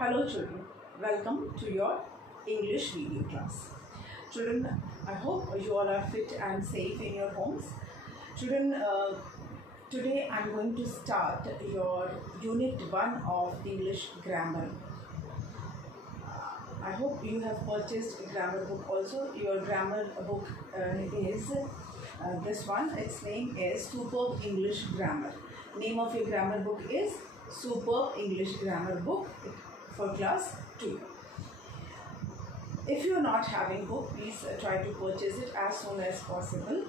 Hello children, welcome to your English video class. Children, I hope you all are fit and safe in your homes. Children, today I am going to start your Unit 1 of English Grammar. I hope you have purchased a grammar book also. Your grammar book is this one. Its name is Superb English Grammar. Name of your grammar book is Superb English Grammar Book for class 2. If you are not having book, please try to purchase it as soon as possible.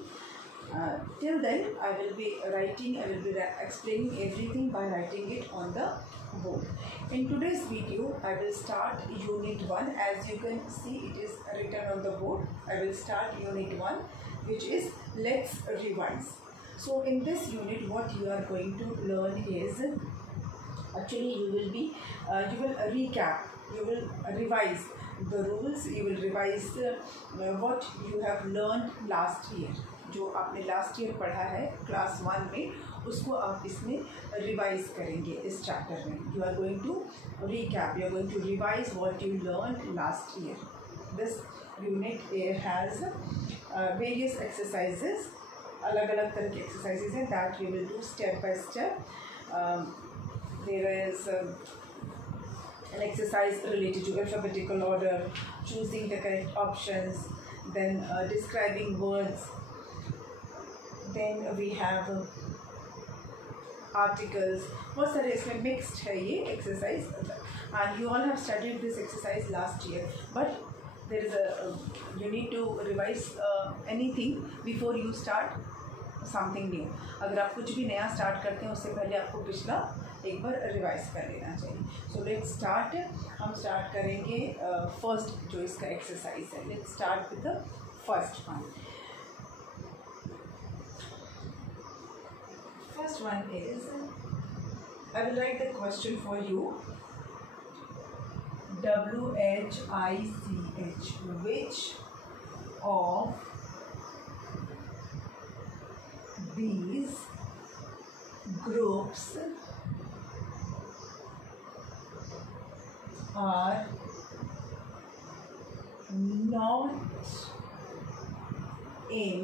Till then, I will be explaining everything by writing it on the board. In today's video, I will start Unit 1. As you can see, it is written on the board. I will start Unit 1, which is Let's Revise. So, in this unit, what you are going to learn is, actually you will recap, you will revise the rules, you will revise what you have learned last year. जो आपने last year पढ़ा है class 1 में, उसको आप इसमें revise करेंगे. इस चैप्टर में you are going to recap, you are going to revise what you learned last year. This unit has various exercises, अलग अलग तरह के exercises हैं that we will do step by step. There is an exercise related to alphabetical order, choosing the correct options, then describing words. Then we have articles. बहुत सारे इसमें mixed है ये exercise, and you all have studied this exercise last year. But there is you need to revise anything before you start something new. अगर आप कुछ भी नया start करते हैं उससे पहले आपको पिछला एक बार रिवाइज कर लेना चाहिए. So let's start. हम स्टार्ट करेंगे फर्स्ट जो इसका एक्सरसाइज है. Let's start with the first one. First one is, I will write the question for you. WHICH. Which of these groups are not in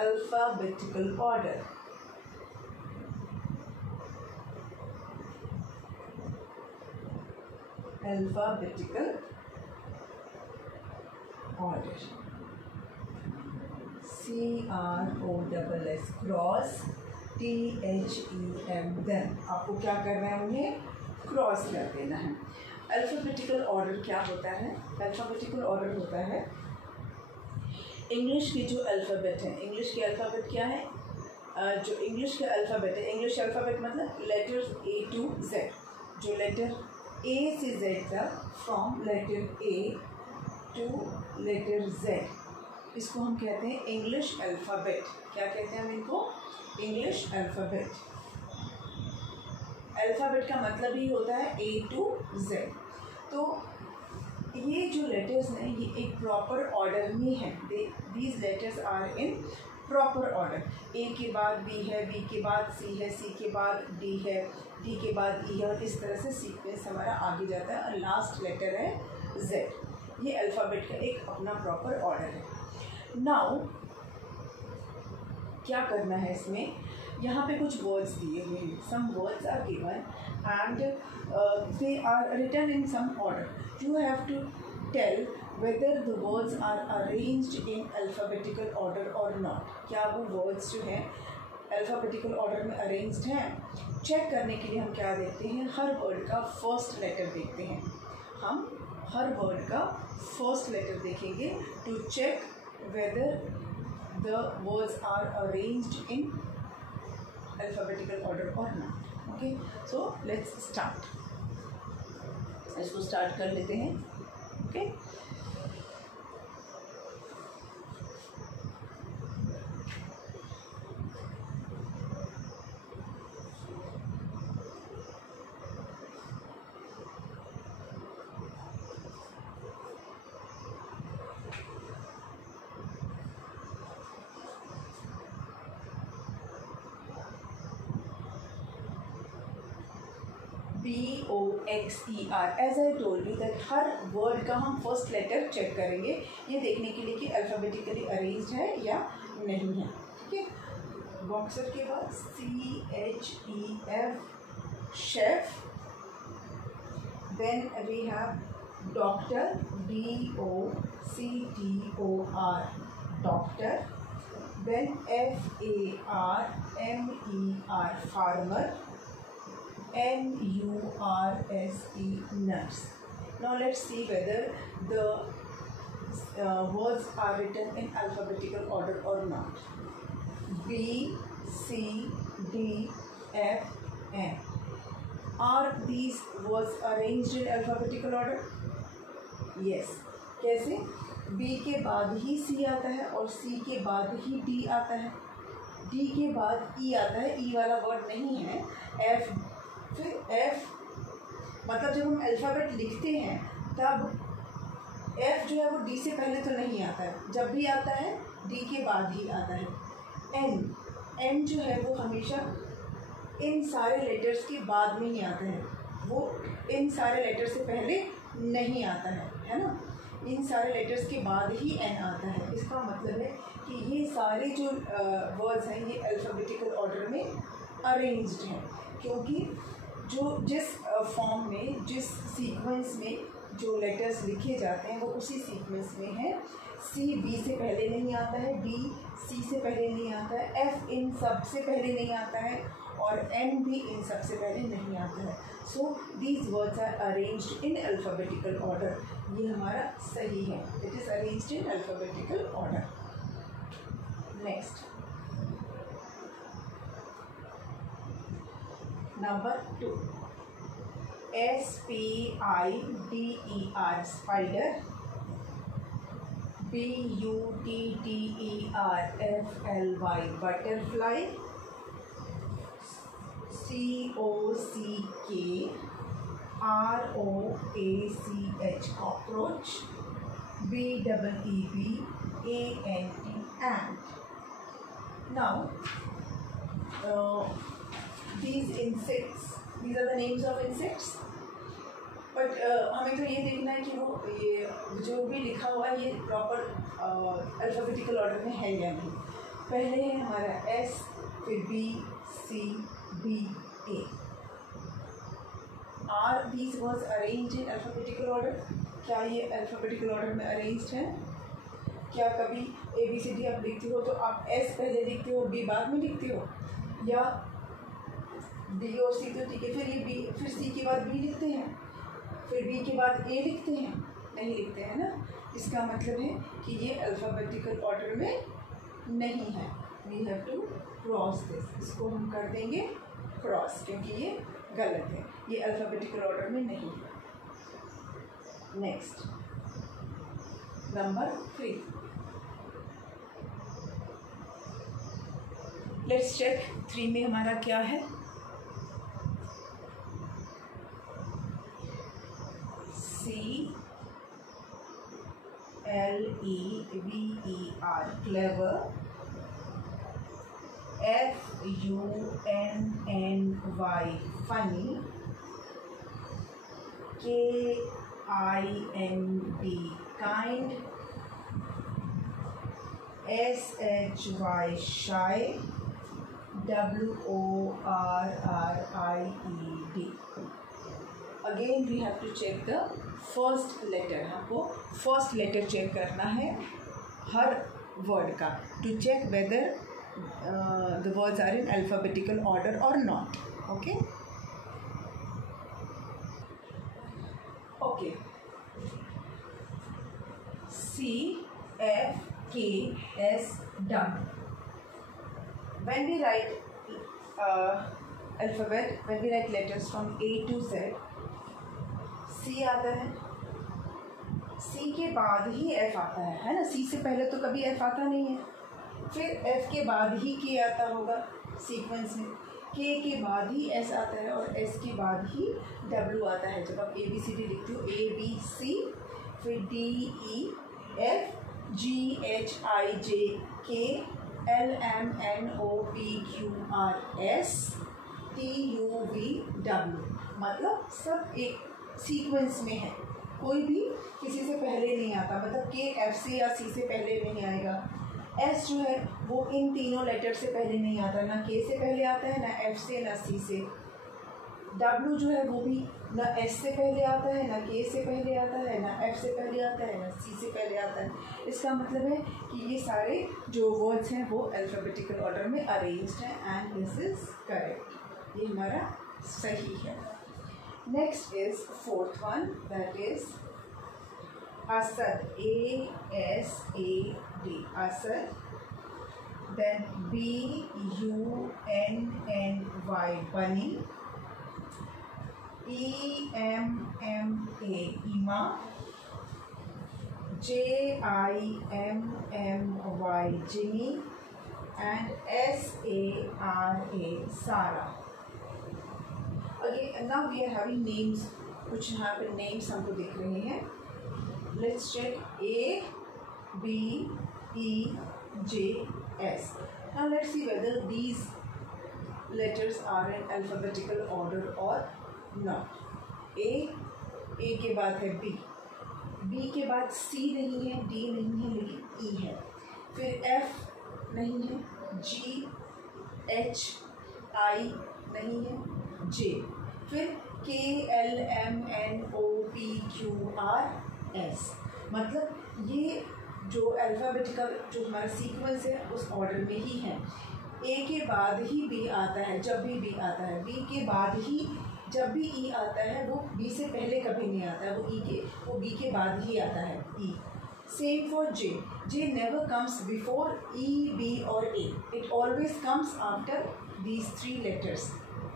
alphabetical order? Alphabetical order. CROSS cross, THEM them. आपको क्या करना है, उन्हें cross कर देना है. Alphabetical order क्या होता है? अल्फ़ाबेटिकल ऑर्डर होता है इंग्लिश की जो अल्फ़ाबेट है. इंग्लिश के अल्फ़ाबेट क्या है? जो इंग्लिश के अल्फ़ाबेट है, इंग्लिश अल्फ़ाबेट मतलब लेटर्स A to Z. जो लेटर A से Z तक, from letter A to letter Z, इसको हम कहते हैं इंग्लिश अल्फ़ाबेट. क्या कहते हैं हम इनको? English alphabet. अल्फ़ाबेट का मतलब ही होता है A to Z. तो ये जो लेटर्स हैं ये एक प्रॉपर ऑर्डर में है. These letters are in proper order. A के बाद बी है, बी के बाद सी है, सी के बाद डी है, डी के बाद ई है, और इस तरह से सीक्वेंस हमारा आगे जाता है, और लास्ट लेटर है जेड. ये अल्फ़ाबेट का एक अपना प्रॉपर ऑर्डर है. नाउ क्या करना है इसमें? यहाँ पे कुछ वर्ड्स दिए हुए हैं. Some words are given and they are written in some order. You have to tell whether the words are arranged in alphabetical order or not. क्या वो words जो हैं alphabetical order में arranged हैं? चेक करने के लिए हम क्या देखते हैं? हर word का first letter देखते हैं. हम हर word का first letter देखेंगे to check whether the words are arranged in alphabetical order or not. Okay, so let's start. इसको स्टार्ट कर लेते हैं. Okay, DOXER. As I told you that हर वर्ड का हम फर्स्ट लेटर चेक करेंगे ये देखने के लिए कि अल्फ़ाबेटिकली अरेंज्ड है या नहीं है. ठीक है. बॉक्सर के बाद CHEF, chef. Then we have doctor, DOCTOR, doctor. Then FARMER, farmer. NURSE, nurse. Now let's see whether the words are written in alphabetical order or not. B, C, D, F, N. Are these words arranged in alphabetical order? Yes. कैसे? B के बाद ही C आता है और C के बाद ही D आता है. D के बाद E आता है. E वाला वर्ड नहीं है. F, फिर F, मतलब जब हम अल्फ़ाबेट लिखते हैं तब F जो है वो D से पहले तो नहीं आता है. जब भी आता है D के बाद ही आता है. N जो है वो हमेशा इन सारे लेटर्स के बाद में ही आता है. वो इन सारे लेटर्स से पहले नहीं आता है ना. इन सारे लेटर्स के बाद ही N आता है. इसका मतलब है कि ये सारे जो वर्ड्स हैं ये अल्फ़ाबेटिकल ऑर्डर में अरेंज्ड हैं, क्योंकि जो जिस फॉर्म में जिस सीक्वेंस में जो लेटर्स लिखे जाते हैं वो उसी सीक्वेंस में है. C B से पहले नहीं आता है, D C से पहले नहीं आता है, F इन सब से पहले नहीं आता है और N भी इन सब से पहले नहीं आता है. So these words are arranged in alphabetical order. ये हमारा सही है. It is arranged in alphabetical order. Next, number 2, SPIDER, spider. BUTTERFLY, butterfly. COCKROACH, cockroach. BEEBANT, ant. Now these insects, these are the names of insects. But हमें तो ये देखना है कि वो ये जो भी लिखा हुआ है ये प्रॉपर अल्फ़ाबेटिकल ऑर्डर में है या नहीं. पहले है हमारा S, फिर B, C, B, A. Are these words arranged in alphabetical order? क्या ये अल्फ़ाबेटिकल ऑर्डर में अरेंज्ड है? क्या कभी ABCD आप लिखते हो तो आप S पहले लिखते हो, B बाद में लिखते हो, या D और C तो ठीक है, फिर ये B, फिर C के बाद B लिखते हैं, फिर B के बाद A लिखते हैं? नहीं लिखते हैं ना. इसका मतलब है कि ये अल्फ़ाबेटिकल ऑर्डर में नहीं है. We have to cross this. इसको हम कर देंगे क्रॉस, क्योंकि ये गलत है, ये अल्फ़ाबेटिकल ऑर्डर में नहीं है. Next, number 3. लेट्स चेक 3 में हमारा क्या है. CLEVER, clever. FUNNY, funny. KIND, kind. SHY, shy. WORRIED. Again we have to check the first letter. हमको फर्स्ट लेटर चेक करना है हर वर्ड का, to check whether the words are in alphabetical order और not. Okay okay. CFKS, duck. When we write alphabet, when we write letters from A to Z, C आता है, C के बाद ही F आता है ना. C से पहले तो कभी F आता नहीं है. फिर F के बाद ही K आता होगा सीक्वेंस में, K के बाद ही S आता है और S के बाद ही W आता है. जब आप ABCD लिखते हो, ABC, फिर DEF, GHIJK, LMNOPQRS, TUVW, मतलब सब एक सीक्वेंस में है, कोई भी किसी से पहले नहीं आता, मतलब के एफ से या सी से पहले नहीं आएगा। एस जो है वो इन तीनों लेटर से पहले नहीं आता, ना के से पहले आता है, ना एफ से, ना सी से। डब्ल्यू जो है वो भी ना एस से पहले आता है, ना के से पहले आता है, ना एफ से पहले आता है, ना सी से पहले आता है। इसका मतलब है कि ये सारे जो वर्ड्स हैं वो अल्फ़ाबेटिकल ऑर्डर में अरेंज्ड हैं एंड दिस इज करेक्ट, ये हमारा सही है। Next is fourth one, that is Asad, ASAD, Asad. Then BUNNY, Bunny. EMMA, Emma. JIMMY, Jimmy. And SARA, Sara. Again, now we are having names, कुछ यहाँ पे names हमको दिख रहे हैं। Let's check A, B, E, J, S. Now let's see whether these letters are in alphabetical order or not. A के बाद है B, B के बाद C नहीं है, D नहीं है, लेकिन E है। फिर F नहीं है, G, H, I नहीं है, J। फिर K, L, M, N, O, P, Q, R, S। मतलब ये जो अल्फ़ाबेटिकल जो हमारा सीक्वेंस है उस ऑर्डर में ही है। A के बाद ही B आता है, जब भी B आता है। B के बाद ही जब भी E आता है, वो B से पहले कभी नहीं आता है, वो B के बाद ही आता है, E। Same for J. J never comes before E, B or A. It always comes after these three letters.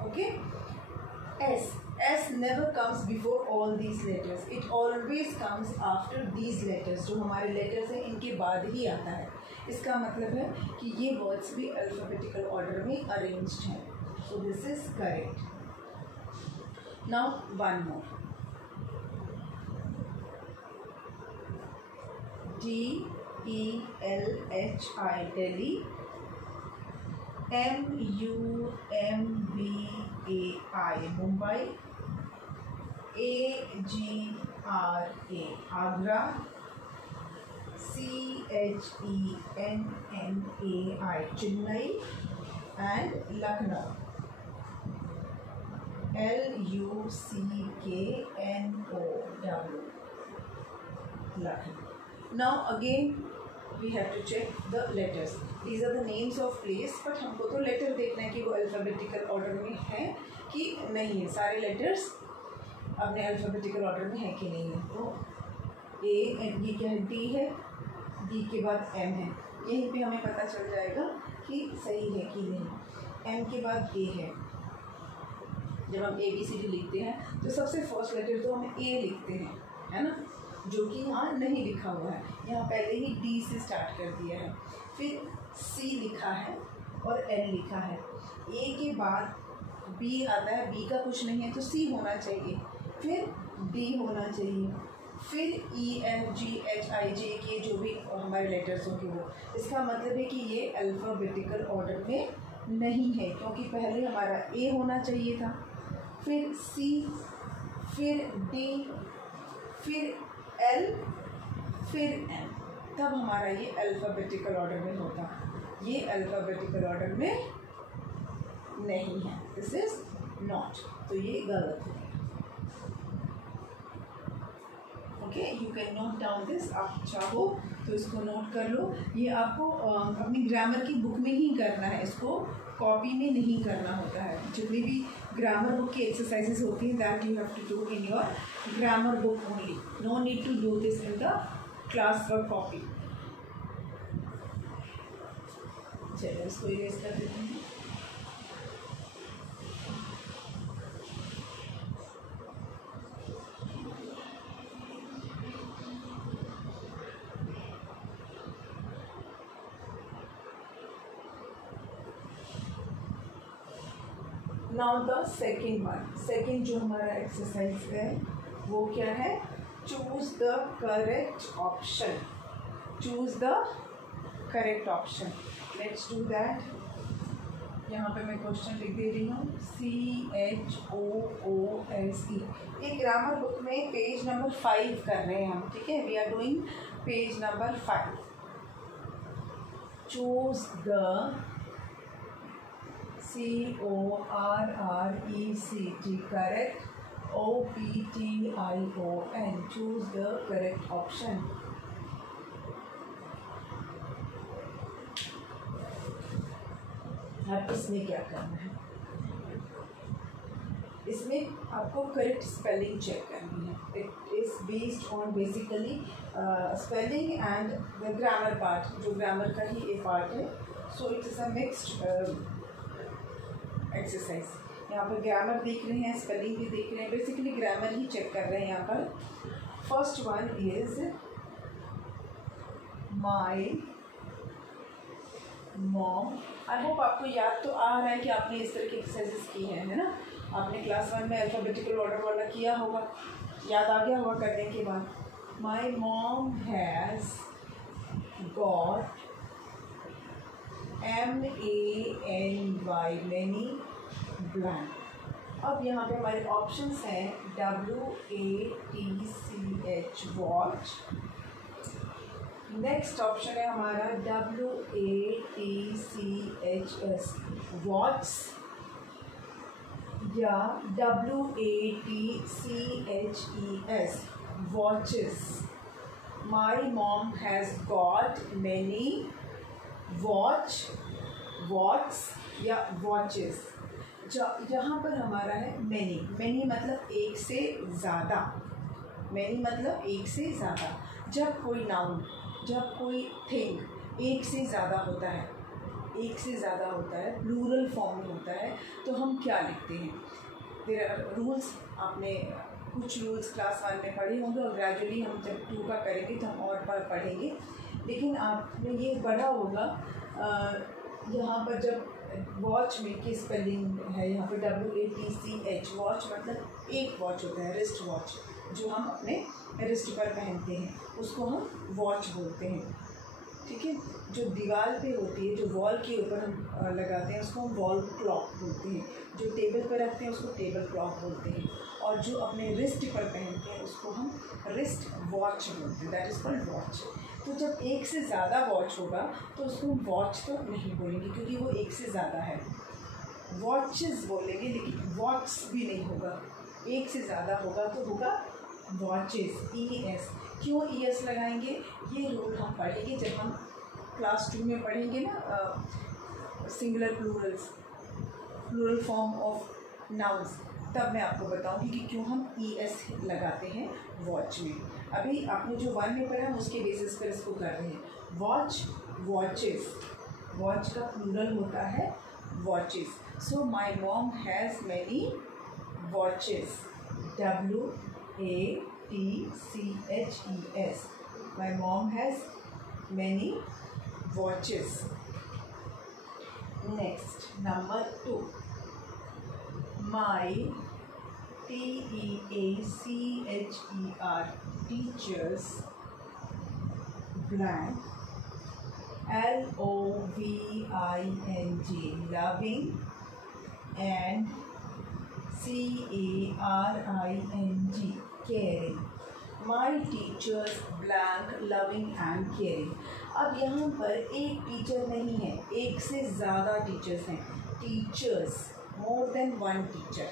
Okay? S never comes before all these letters. It always comes after these letters. जो हमारे letters हैं इनके बाद ही आता है। इसका मतलब है कि ये words भी alphabetical order में arranged हैं। So this is correct. Now one more. DELHI, Delhi। MUMBAI, Mumbai। AGRA, Agra। CHENNAI, Chennai and Lucknow। LUCKNOW, Lucknow। Now again we have to check the letters. These are the names of place, but हमको तो letter देखना है कि वो alphabetical order में है कि नहीं है। सारे लेटर्स अपने अल्फ़ाबेटिकल ऑर्डर में है कि नहीं है। तो A, ये क्या है, D है, D के बाद M है। यहीं पे हमें पता चल जाएगा कि सही है कि नहीं। M के बाद A है। जब हम ABCD लिखते हैं तो सबसे फर्स्ट लेटर तो हम A लिखते हैं, है ना, जो कि यहाँ नहीं लिखा हुआ है। यहाँ पहले ही D से स्टार्ट कर दिया है, फिर C लिखा है और L लिखा है। A के बाद B आता है, B का कुछ नहीं है तो C होना चाहिए, फिर D होना चाहिए, फिर E, F, G, H, I, J के जो भी हमारे लेटर्स होंगे वो। इसका मतलब है कि ये अल्फ़ाबेटिकल ऑर्डर में नहीं है, क्योंकि पहले हमारा A होना चाहिए था, फिर C, फिर D, फिर L, फिर M, तब हमारा ये अल्फ़ाबेटिकल ऑर्डर में होता। ये अल्फ़ाबेटिकल ऑर्डर में नहीं है, दिस इज नॉट, तो ये गलत है। Okay, you can note down this, आप चाहो तो इसको नोट कर लो। ये आपको अपनी ग्रामर की बुक में ही करना है, इसको कॉपी में नहीं करना होता है। जितनी भी ग्रामर बुक की एक्सरसाइजेज होती हैं that you have to do in your grammar book only, no need to do this in the class work copy. चलो इसको इरेज कर देते हैं। Now the second one, second जो हमारा एक्सरसाइज है वो क्या है, choose the correct option, choose the correct option. Let's do that. यहाँ पे मैं क्वेश्चन लिख दे रही हूँ CHOOSE। ये ग्रामर बुक में पेज नंबर 5 कर रहे हैं हम, ठीक है। We are doing page number 5। Choose the CORRECT correct OPTION। Choose the correct option. अब इसमें क्या करना है, इसमें आपको करेक्ट स्पेलिंग चेक करनी है। It is based on basically spelling and the grammar part, जो ग्रामर का ही एक पार्ट है। So it is a mixed exercise. यहाँ पर ग्रामर देख रहे हैं, स्पेलिंग भी देख रहे हैं, बेसिकली ग्रामर ही चेक कर रहे हैं यहाँ पर। First one is my mom. I hope आपको याद तो आ रहा है कि आपने इस तरह की एक्सरसाइजेस की हैं, है ना। आपने क्लास 1 में अल्फ़ाबेटिकल ऑर्डर वाला किया होगा, याद आ गया होगा करने के बाद। माई mom has got MANY many blank. अब यहाँ पे हमारे ऑप्शंस हैं WATCH वॉच। नेक्स्ट ऑप्शन है हमारा WATCHS वॉट्स या WATCHES watches. My mom has got many watchs या वॉचेस। जहाँ पर हमारा है मैनी मतलब एक से ज़्यादा। मैनी मतलब एक से ज़्यादा। जब कोई नाउन, जब कोई थिंग एक से ज़्यादा होता है, एक से ज़्यादा होता है, प्लूरल फॉर्म में होता है, तो हम क्या लिखते हैं। There are rules. आपने कुछ रूल्स क्लास 1 में पढ़े होंगे और ग्रेजुअली हम जब 2 का करेंगे तो हम और पढ़ेंगे। लेकिन आपने ये पढ़ा होगा यहाँ पर जब वॉच में की स्पेलिंग है, यहाँ पर WATCH वॉच मतलब एक वॉच होता है, रिस्ट वॉच, जो हम अपने रिस्ट पर पहनते हैं, उसको हम वॉच बोलते हैं, ठीक है। जो दीवार पे होती है, जो वॉल के ऊपर हम लगाते हैं, उसको हम वॉल क्लॉक बोलते हैं। जो टेबल पर रखते हैं उसको टेबल क्लॉक बोलते हैं। और जो अपने रिस्ट पर पहनते हैं उसको हम रिस्ट वॉच बोलते हैं, दैट इज़ कॉल्ड वॉच। तो जब एक से ज़्यादा वॉच होगा तो उसको हम वॉच तो नहीं बोलेंगे क्योंकि वो एक से ज़्यादा है। वॉचेस बोलेंगे, लेकिन वॉट्स भी नहीं होगा। एक से ज़्यादा होगा तो होगा वॉचेस, ES। क्यों ES लगाएंगे, ये रूल हम पढ़ेंगे जब हम क्लास 2 में पढ़ेंगे ना, singular plural form of nouns, तब मैं आपको बताऊंगी कि क्यों हम ES लगाते हैं वॉच में। अभी आपने जो 1 में पढ़ा है उसके बेसिस पर इसको कर रहे हैं। वॉच, वॉचेस, वॉच का प्लूरल होता है watches. So my mom has many watches, WATCHES। My mom has many watches. Next number 2, my TEACHER teachers blank LOVING loving and CARING caring। My teachers blank loving and caring. अब यहाँ पर एक teacher नहीं है, एक से ज़्यादा teachers हैं। Teachers, more than 1 teacher.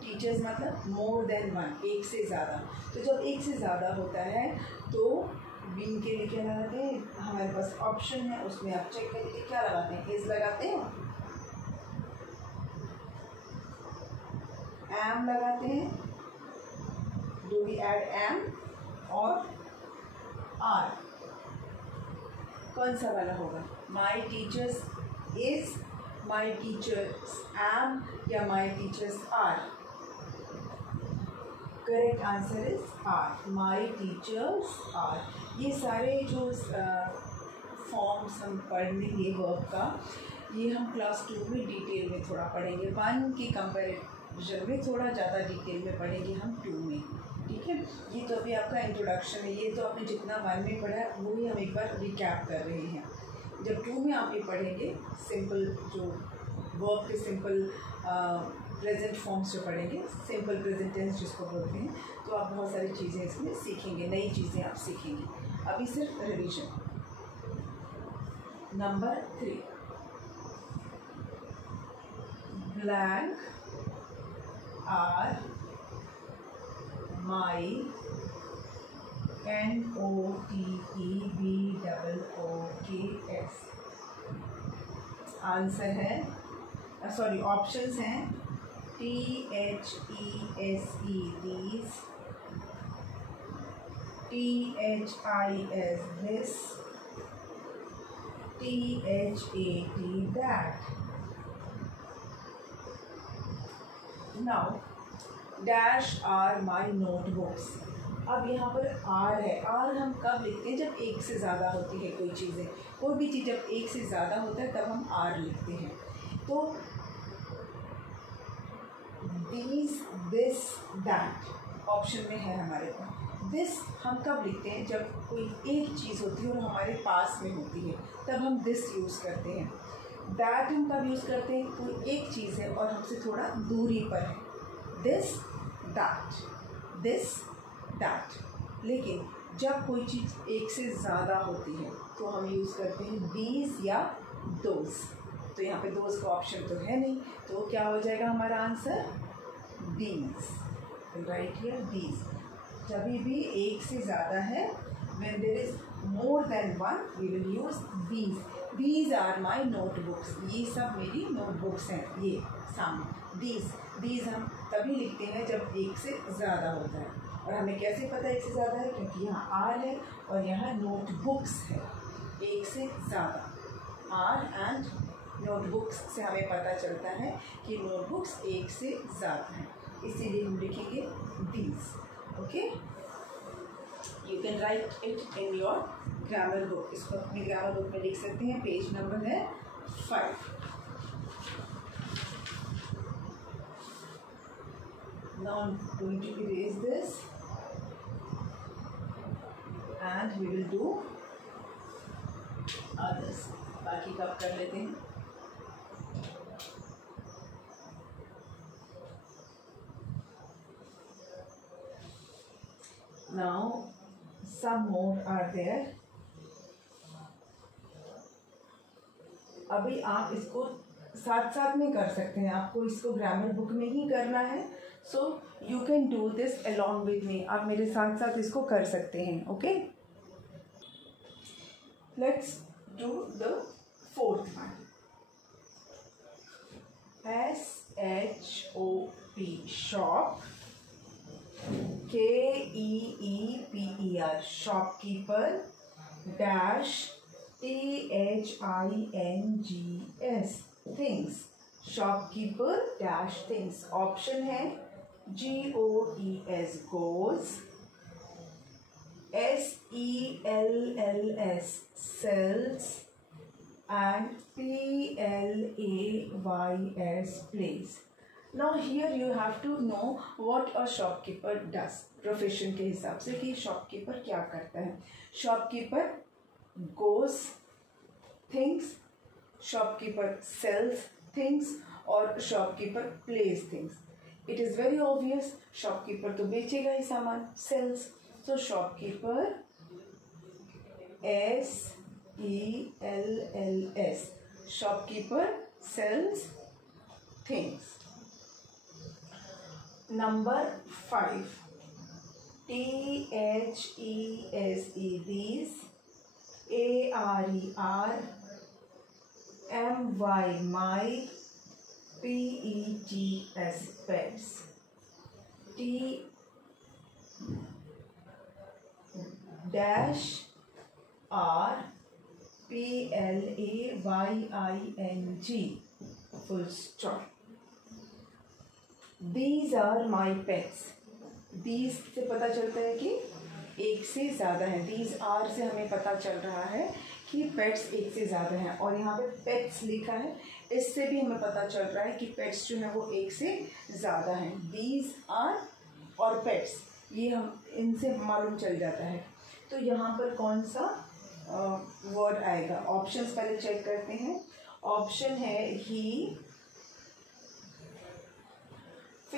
Teachers मतलब मोर देन 1, एक से ज़्यादा। तो जब एक से ज़्यादा होता है तो बीन के लिए क्या लगाते हैं, हमारे पास ऑप्शन है, उसमें आप चेक करिए क्या लगाते हैं। इज लगाते हैं, एम लगाते हैं, डू वी ऐड एम, और आर। कौन सा वाला होगा, my teachers is, my teachers am या my teachers are. Correct answer is are, my teachers are. ये सारे जो फॉर्म्स हम पढ़ेंगे वर्ब का, ये हम क्लास 2 में डिटेल में थोड़ा पढ़ेंगे। 1 के कंपैरिजन में थोड़ा ज़्यादा डिटेल में पढ़ेंगे हम 2 में, ठीक है। ये तो अभी आपका इंट्रोडक्शन है, ये तो आपने जितना 1 में पढ़ा है वही हम एक बार रिकैप कर रहे हैं। जब 2 में आप ये पढ़ेंगे, सिंपल जो वर्ब के सिंपल प्रेजेंट फॉर्म्स जो पढ़ेंगे, सिंपल प्रेजेंट टेंस जिसको बोलते हैं, तो आप बहुत सारी चीज़ें इसमें सीखेंगे, नई चीज़ें आप सीखेंगे। अभी सिर्फ revision. Number 3, blank are my NOTEBOOKS। Answer है, सॉरी ऑप्शंस हैं THESE these, THIS this, THAT that। Now dash are my notebooks। अब यहाँ पर आर है, आर हम कब लिखते हैं? जब एक से ज़्यादा होती है कोई चीज़ें, कोई भी चीज़ जब एक से ज़्यादा होता है तब हम आर लिखते हैं। तो दीज, दिस, दैट ऑप्शन में है हमारे पास। दिस हम कब लिखते हैं? जब कोई एक चीज़ होती है और हमारे पास में होती है, तब हम दिस यूज़ करते हैं। दैट हम कब यूज़ करते हैं? कोई एक चीज़ है और हमसे थोड़ा दूरी पर है, दिस, दैट, दिस, दैट। लेकिन जब कोई चीज़ एक से ज़्यादा होती है तो हम यूज़ करते हैं दीज या दोज। तो यहाँ पे दोज का ऑप्शन तो है नहीं, तो क्या हो जाएगा हमारा answer? These. Right here these. जब भी एक से ज़्यादा है, when there is more than one, we will use these। These are my notebooks। ये सब मेरी नोटबुक्स हैं, ये सामने। these हम तभी लिखते हैं जब एक से ज़्यादा होता है। और हमें कैसे पता एक से ज़्यादा है? क्योंकि यहाँ आर है और यहाँ नोटबुक्स है, एक से ज़्यादा। आर एंड नोटबुक्स से हमें पता चलता है कि नोटबुक्स एक से ज़्यादा हैं, इसीलिए हम लिखेंगे these. Okay, you can write it in your grammar book. इसको अपनी ग्रामर बुक में लिख सकते हैं। पेज नंबर है 5। Now I'm going to erase this and we will do others। बाकी का कर लेते हैं। Now some more are there। अभी आप इसको साथ साथ में कर सकते हैं, आपको इसको ग्रामर बुक में ही करना है। So you can do this along with me. आप मेरे साथ साथ इसको कर सकते हैं। Okay, let's do the 4th one. SHOP shop, KEEPER shopkeeper, dash THINGS things, shopkeeper dash things. Option है GOES goes, SELLS sells and PLAYS plays। Now here you have to know what a shopkeeper does, profession के हिसाब से कि shopkeeper क्या करता है। Shopkeeper goes things, shopkeeper sells things और shopkeeper plays things। It is very obvious, shopkeeper तो बेचेगा ही सामान, sells। So shopkeeper SELLS, shopkeeper sells things। Number 5, THESE these, ARER MY my, PETS pets, T dash R PLAYING full stop। These are my pets। These से पता चलता है कि एक से ज़्यादा है। These are से हमें पता चल रहा है कि पेट्स एक से ज़्यादा हैं, और यहाँ पे पेट्स लिखा है, इससे भी हमें पता चल रहा है कि पेट्स जो है वो एक से ज़्यादा हैं। These are और पेट्स, ये हम इनसे मालूम चल जाता है। तो यहाँ पर कौन सा वर्ड आएगा? ऑप्शंस पहले चेक करते हैं। ऑप्शन है ही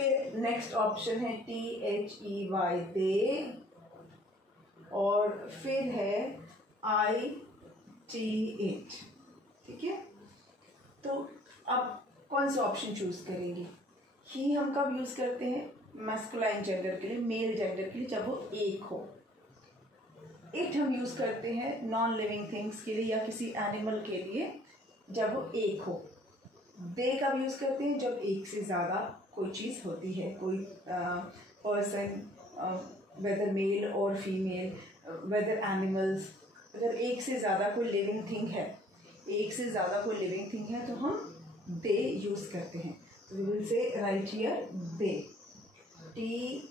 फिर नेक्स्ट ऑप्शन है THEY दे, और फिर है ITH। ठीक है, तो अब कौन सा ऑप्शन चूज करेंगे? ही हम कब यूज करते हैं? मैस्कुलाइन जेंडर के लिए, मेल जेंडर के लिए, जब वो एक हो। इट हम यूज करते हैं नॉन लिविंग थिंग्स के लिए या किसी एनिमल के लिए, जब वो एक हो। दे कब यूज करते हैं? जब एक से ज़्यादा कोई चीज़ होती है, कोई पर्सन, वेदर मेल और फीमेल, वेदर एनिमल्स, अगर एक से ज़्यादा कोई लिविंग थिंग है, एक से ज़्यादा कोई लिविंग थिंग है तो हम दे यूज करते हैं। तो we will say write here they, THEY,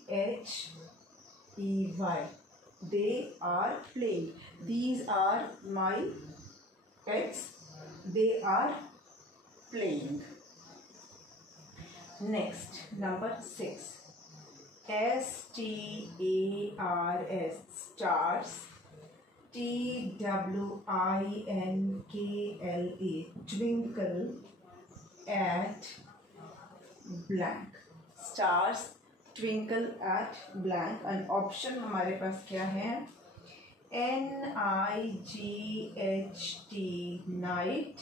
they are playing, these are my pets, they are playing. Next, number 6, STARS, stars, TWINKLE, twinkle at blank, stars twinkle at blank। and option हमारे पास क्या है? NIGHT, night,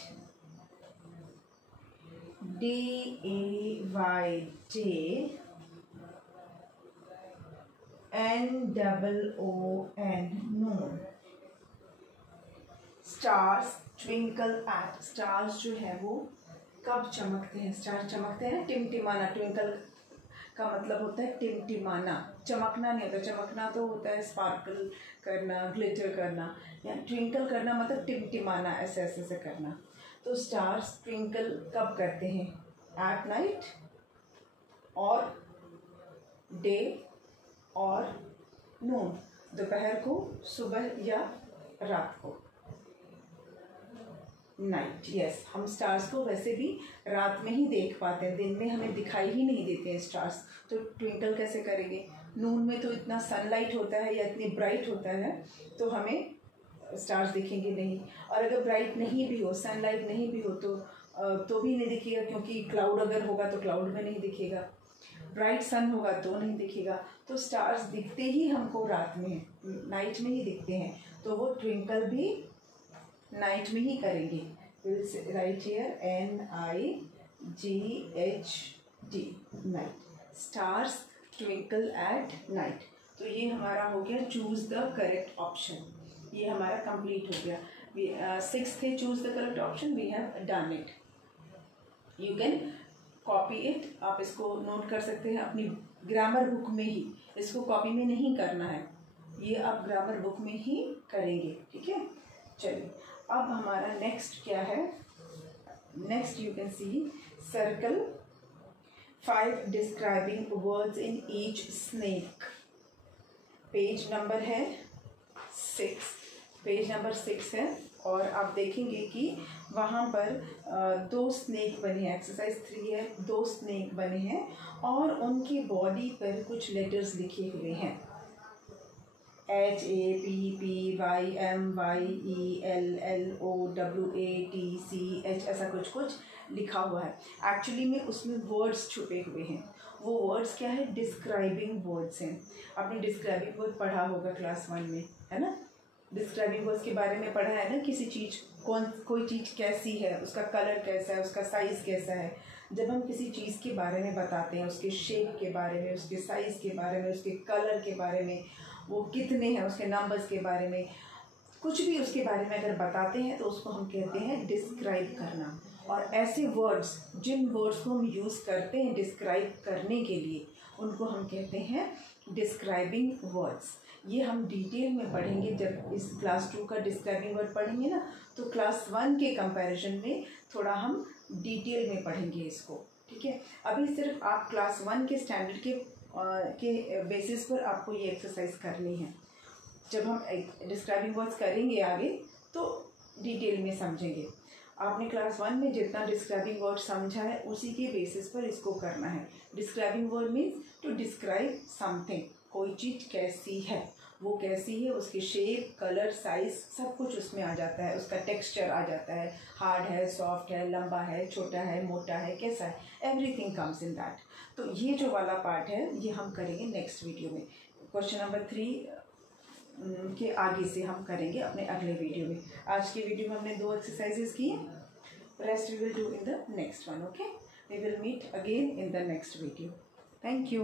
DAY, day, NOON, noon। Stars twinkle at, stars जो है वो कब चमकते हैं? Stars चमकते हैं टिमटिमाना, ट्विंकल का मतलब होता है टिमटिमाना, चमकना नहीं होता। चमकना तो होता है स्पार्कल करना, ग्लिटर करना, या ट्विंकल करना मतलब टिमटिमाना, ऐसे ऐसे से करना। तो स्टार्स ट्विंकल कब करते हैं? एट नाइट, और डे, और नून, दोपहर को, सुबह या रात को। नाइट, यस, हम स्टार्स को वैसे भी रात में ही देख पाते हैं, दिन में हमें दिखाई ही नहीं देते हैं स्टार्स, तो ट्विंकल कैसे करेंगे? नून में तो इतना सनलाइट होता है या इतनी ब्राइट होता है तो हमें स्टार्स दिखेंगे नहीं। और अगर ब्राइट नहीं भी हो, सनलाइट नहीं भी हो तो भी नहीं दिखेगा, क्योंकि क्लाउड अगर होगा तो क्लाउड में नहीं दिखेगा, ब्राइट सन होगा तो नहीं दिखेगा। तो स्टार्स दिखते ही हमको रात में, नाइट में ही दिखते हैं, तो वो ट्विंकल भी नाइट में ही करेंगे। Right here NIGHT, night, stars twinkle at night. तो ये हमारा हो गया चूज द करेक्ट ऑप्शन, ये हमारा कंप्लीट हो गया। 6 थे choose the correct option, we have done it. You can copy it, आप इसको नोट कर सकते हैं अपनी ग्रामर बुक में ही, इसको कॉपी में नहीं करना है, ये आप ग्रामर बुक में ही करेंगे। ठीक है, चलिए अब हमारा नेक्स्ट क्या है? Next you can see circle 5 describing words in each snake. Page number है 6, पेज नंबर 6 है, और आप देखेंगे कि वहाँ पर 2 स्नेक बने हैं, एक्सरसाइज 3 है, 2 स्नेक बने हैं और उनकी बॉडी पर कुछ लेटर्स लिखे हुए हैं, HAPPYMYELLOWATCH, ऐसा कुछ कुछ लिखा हुआ है। एक्चुअली में उसमें वर्ड्स छुपे हुए हैं, वो वर्ड्स क्या है? डिस्क्राइबिंग वर्ड्स हैं। आपने डिस्क्राइबिंग वर्ड पढ़ा होगा क्लास 1 में, है ना? डिस्क्राइबिंग वर्ड्स के बारे में पढ़ा है ना, किसी चीज़, कोई चीज़ कैसी है, उसका कलर कैसा है, उसका साइज़ कैसा है। जब हम किसी चीज़ के बारे में बताते हैं, उसके शेप के बारे में, उसके साइज़ के बारे में, उसके कलर के बारे में, वो कितने हैं, उसके नंबर्स के बारे में, कुछ भी उसके बारे में अगर बताते हैं तो उसको हम कहते हैं डिस्क्राइब करना। और ऐसे वर्ड्स, जिन वर्ड्स को हम यूज़ करते हैं डिस्क्राइब करने के लिए, उनको हम कहते हैं डिस्क्राइबिंग वर्ड्स। ये हम डिटेल में पढ़ेंगे जब इस क्लास 2 का डिस्क्राइबिंग वर्ड पढ़ेंगे ना, तो क्लास 1 के कंपैरिजन में थोड़ा हम डिटेल में पढ़ेंगे इसको। ठीक है, अभी सिर्फ आप क्लास 1 के स्टैंडर्ड के बेसिस पर आपको ये एक्सरसाइज करनी है। जब हम डिस्क्राइबिंग वर्ड्स करेंगे आगे तो डिटेल में समझेंगे। आपने क्लास 1 में जितना डिस्क्राइबिंग वर्ड समझा है उसी के बेसिस पर इसको करना है। Describing word means to describe something, कोई चीज़ कैसी है, वो कैसी है, उसकी शेप, कलर, साइज सब कुछ उसमें आ जाता है, उसका टेक्सचर आ जाता है, हार्ड है, सॉफ्ट है, लंबा है, छोटा है, मोटा है, कैसा है, एवरीथिंग कम्स इन दैट। तो ये जो वाला पार्ट है ये हम करेंगे नेक्स्ट वीडियो में। क्वेश्चन नंबर 3 के आगे से हम करेंगे अपने अगले वीडियो में। आज की वीडियो में हमने 2 एक्सरसाइजेज किए, rest we will do in the next one. Okay, we will meet again in the next video. Thank you.